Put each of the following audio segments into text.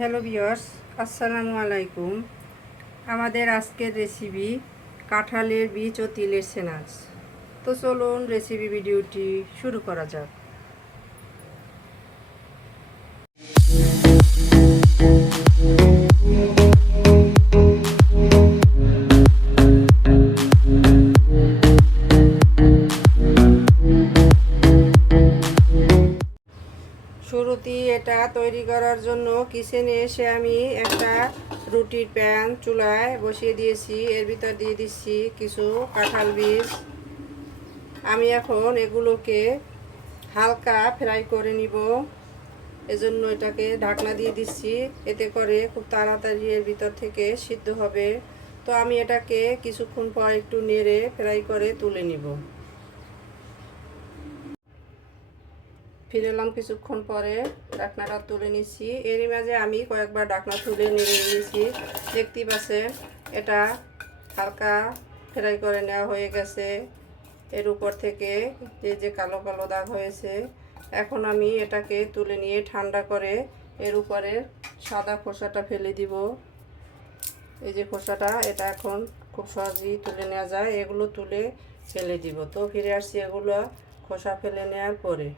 Hello viewers, আসসালামু আলাইকুম। আমাদের আজকের রেসিপি কাঁঠালের বীজ ও তিলের স্ন্যাক্স। তো চলুন রেসিপি ভিডিওটি শুরু করা যাক। শুরুতেই এটা তৈরি করার জন্য কিচেনে এসে আমি একটা রুটির প্যান চুলায় বসিয়ে দিয়েছি। এর ভিতর দিয়ে দিচ্ছি কিছু কাঁঠাল বীজ। আমি এখন এগুলোকে হালকা ফ্রাই করে নিব, এজন্য এটাকে ঢাকনা দিয়ে দিচ্ছি। এতে করে খুব তাড়াতাড়ি এর ভিতর থেকে সিদ্ধ হবে। তো আমি এটাকে কিছুক্ষণ পর একটু নেড়ে ফ্রাই করে তুলে নিব। ফিরে এলাম কিছুক্ষণ পরে, ঢাকনাটা তুলে নিচ্ছি। এরই মাঝে আমি কয়েকবার ঢাকনা তুলে নেড়ে নিয়েছি। দেখতেই পাচ্ছেন এটা হালকা ফ্রাই করে নেওয়া হয়ে গেছে। এর উপর থেকে যে কালো কালো দাগ হয়েছে, এখন আমি এটাকে তুলে নিয়ে ঠান্ডা করে এর উপরে সাদা খোসাটা ফেলে দিব। এই যে খোসাটা, এটা এখন খুব সহজেই তুলে নেওয়া যায়। এগুলো তুলে ফেলে দিব। তো ফিরে আসছি এগুলো খোসা ফেলে নেওয়ার পরে।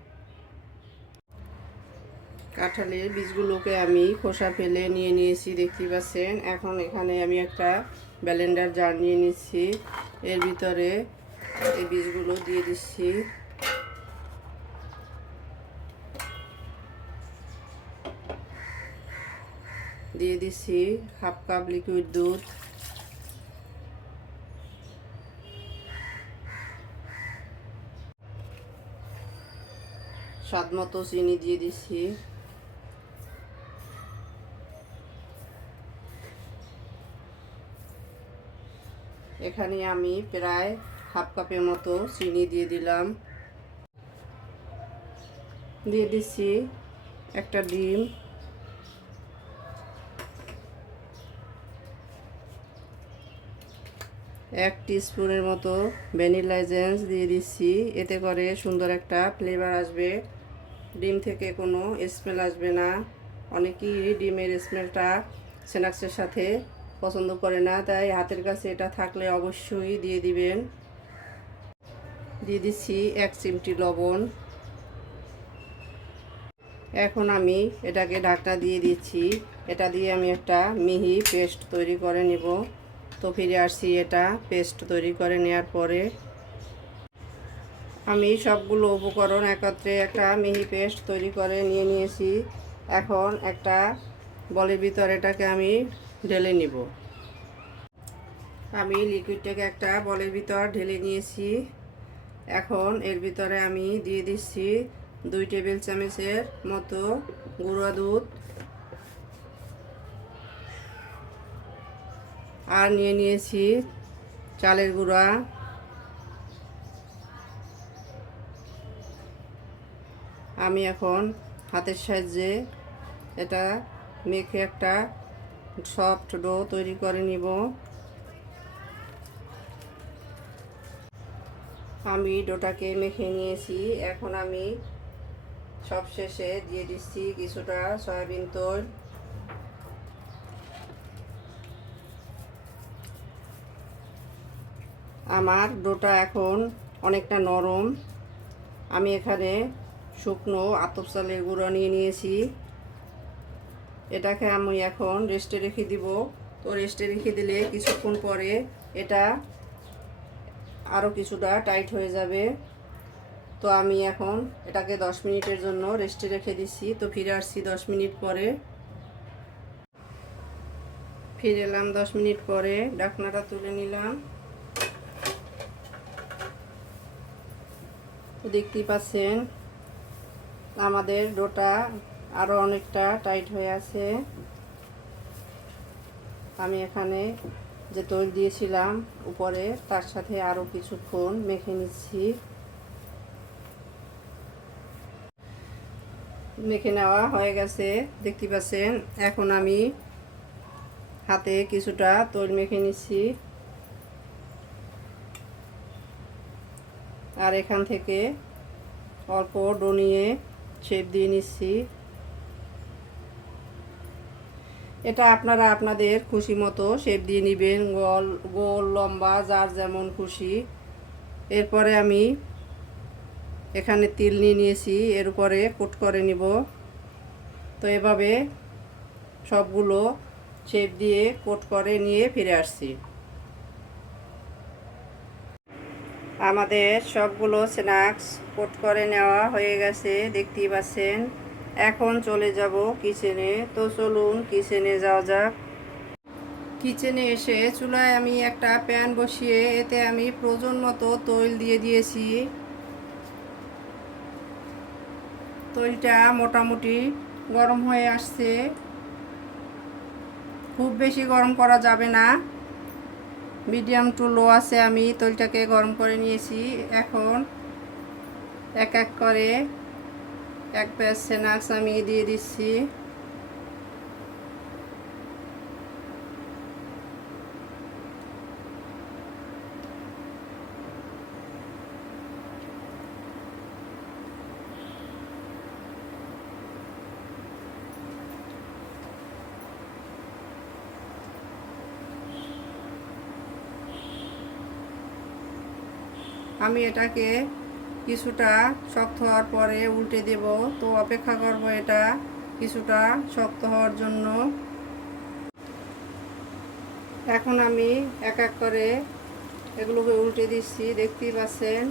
কাঁঠালের বীজগুলোকে আমি খোসা ফেলে নিয়ে নিয়েছি, দেখতে পাচ্ছেন। এখন এখানে আমি একটা ব্লেন্ডার জার নিয়ে নিচ্ছি। এর ভিতরে এই বীজগুলো দিয়ে দিচ্ছি। দিয়ে দিচ্ছি হাফ কাপ লিকুইড দুধ। স্বাদ মতো চিনি দিয়ে দিচ্ছি। এখানে আমি প্রায় হাফ কাপের মতো চিনি দিয়ে দিলাম। দিয়ে দিচ্ছি একটা ডিম। এক টিস্পুনের মতো ভ্যানিলা এসেন্স দিয়ে দিচ্ছি। এতে করে সুন্দর একটা ফ্লেভার আসবে, ডিম থেকে কোনো স্মেল আসবে না। অনেকেই ডিমের স্মেলটা স্ন্যাক্সের সাথে পছন্দ করে না, তাই হাতের কাছে এটা থাকলে অবশ্যই দিয়ে দিবেন। দিয়ে দিচ্ছি এক চিমটি লবণ। এখন আমি এটাকে ঢাকনা দিয়ে দিচ্ছি। এটা দিয়ে আমি একটা মিহি পেস্ট তৈরি করে নেব। তো ফিরে আসছি এটা পেস্ট তৈরি করে নেওয়ার পরে। আমি সবগুলো উপকরণ একত্রে একটা মিহি পেস্ট তৈরি করে নিয়ে নিয়েছি। এখন একটা বলের ভিতরে এটাকে আমি ঢেলে নিব। আমি লিকুইডটাকে একটা বলের ভিতর ঢেলে নিয়েছি। এখন এর ভিতরে আমি দিয়ে দিচ্ছি 2 টেবিল চামচের মতো গুঁড়া দুধ, আর নিয়ে নিয়েছি চালের গুঁড়া। আমি এখন হাতের সাহায্যে এটা মেখে একটা সফট ডো তৈরি করে নিব। আমি ডোটাকে মেখে নিয়েছি। এখন আমি সবশেষে দিয়ে দিচ্ছি কিছুটা সয়াবিন তেল। আমার ডোটা এখন অনেকটা নরম। আমি এখানে শুকনো আতপ চালের গুঁড়ো নিয়ে নিয়েছি। এটাকে আমি এখন রেস্টে রেখে দিব। তো রেস্টে রেখে দিলে কিছুক্ষণ পরে এটা আরও কিছুটা টাইট হয়ে যাবে। তো আমি এখন এটাকে 10 মিনিটের জন্য রেস্টে রেখে দিচ্ছি। তো ফিরে আসছি 10 মিনিট পরে। ফিরে এলাম 10 মিনিট পরে, ঢাকনাটা তুলে নিলাম। তো দেখতেই পাচ্ছেন আমাদের ডোটা আরও অনেকটা টাইট হয়ে আছে। আমি এখানে যে তৈল দিয়েছিলাম উপরে, তার সাথে আরও কিছুক্ষণ মেখে নিচ্ছি। মেখে নেওয়া হয়ে গেছে, দেখতে পাচ্ছেন। এখন আমি হাতে কিছুটা তৈল মেখে নিচ্ছি, আর এখান থেকে অল্প ডো নিয়ে শেপ দিয়ে নিচ্ছি। এটা আপনারা আপনাদের খুশি মতো শেপ দিয়ে নেবেন, গোল গোল লম্বা যার যেমন খুশি। এরপরে আমি এখানে তিল নিয়ে নিয়েছি, এর উপরে কোট করে নিব। তো এভাবে সবগুলো শেপ দিয়ে কোট করে নিয়ে ফিরে আসছি। আমাদের সবগুলো স্ন্যাক্স কোট করে নেওয়া হয়ে গেছে, দেখতেই পাচ্ছেন। এখন চলে যাব কিচেনে। তো চলুন কিচেনে যাওয়া যাক। কিচেনে এসে চুলায় আমি একটা প্যান বসিয়ে এতে আমি প্রয়োজন মতো তৈল দিয়ে দিয়েছি। তৈলটা মোটামুটি গরম হয়ে আসছে, খুব বেশি গরম করা যাবে না, মিডিয়াম টু লো আছে আমি তৈলটাকে গরম করে নিয়েছি। এখন এক এক করে এক ব্যাচ স্ন্যাক্স আমি দিয়ে দিচ্ছি। আমি এটাকে কিছুটা শক্ত হওয়ার পরে উল্টে দেব। তো অপেক্ষা করব এটা কিছুটা শক্ত হওয়ার জন্য। এখন আমি এক এক করে এগুলোকে উল্টে দিচ্ছি, দেখতেই পাচ্ছেন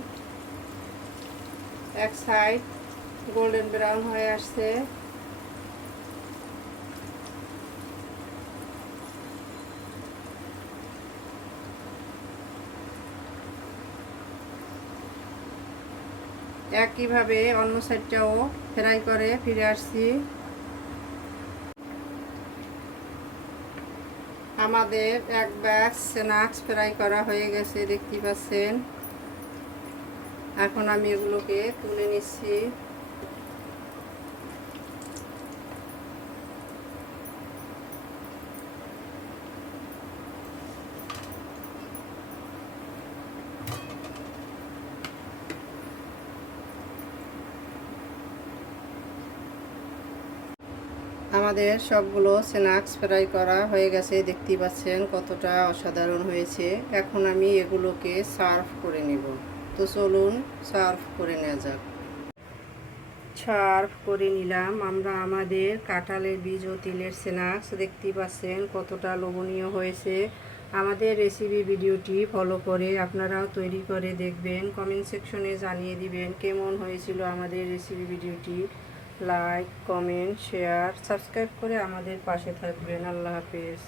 এক সাইড গোল্ডেন ব্রাউন হয়ে আসছে। একইভাবে অন্য সাইডটাও ফ্রাই করে ফিরে আসছি। আমাদের এক ব্যাচ স্ন্যাক্স ফ্রাই করা হয়ে গেছে, দেখতেই পাচ্ছেন। এখন আমি এগুলোকে তুলে নিচ্ছি। আমাদের সবগুলো স্ন্যাক্স ফ্রাই করা হয়ে গেছে, দেখতেই পাচ্ছেন কতটা অসাধারণ হয়েছে। এখন আমি এগুলোকে সার্ভ করে নেব। তো চলুন সার্ভ করে নেওয়া যাক। সার্ভ করে নিলাম আমরা আমাদের কাঁঠালের বীজ ও তিলের স্ন্যাক্স, দেখতেই পাচ্ছেন কতটা লোভনীয় হয়েছে। আমাদের রেসিপি ভিডিওটি ফলো করে আপনারাও তৈরি করে দেখবেন, কমেন্ট সেকশনে জানিয়ে দিবেন কেমন হয়েছিল আমাদের রেসিপি ভিডিওটি। লাইক, কমেন্ট, শেয়ার, সাবস্ক্রাইব করে আমাদের পাশে থাকবেন। আল্লাহ হাফেজ।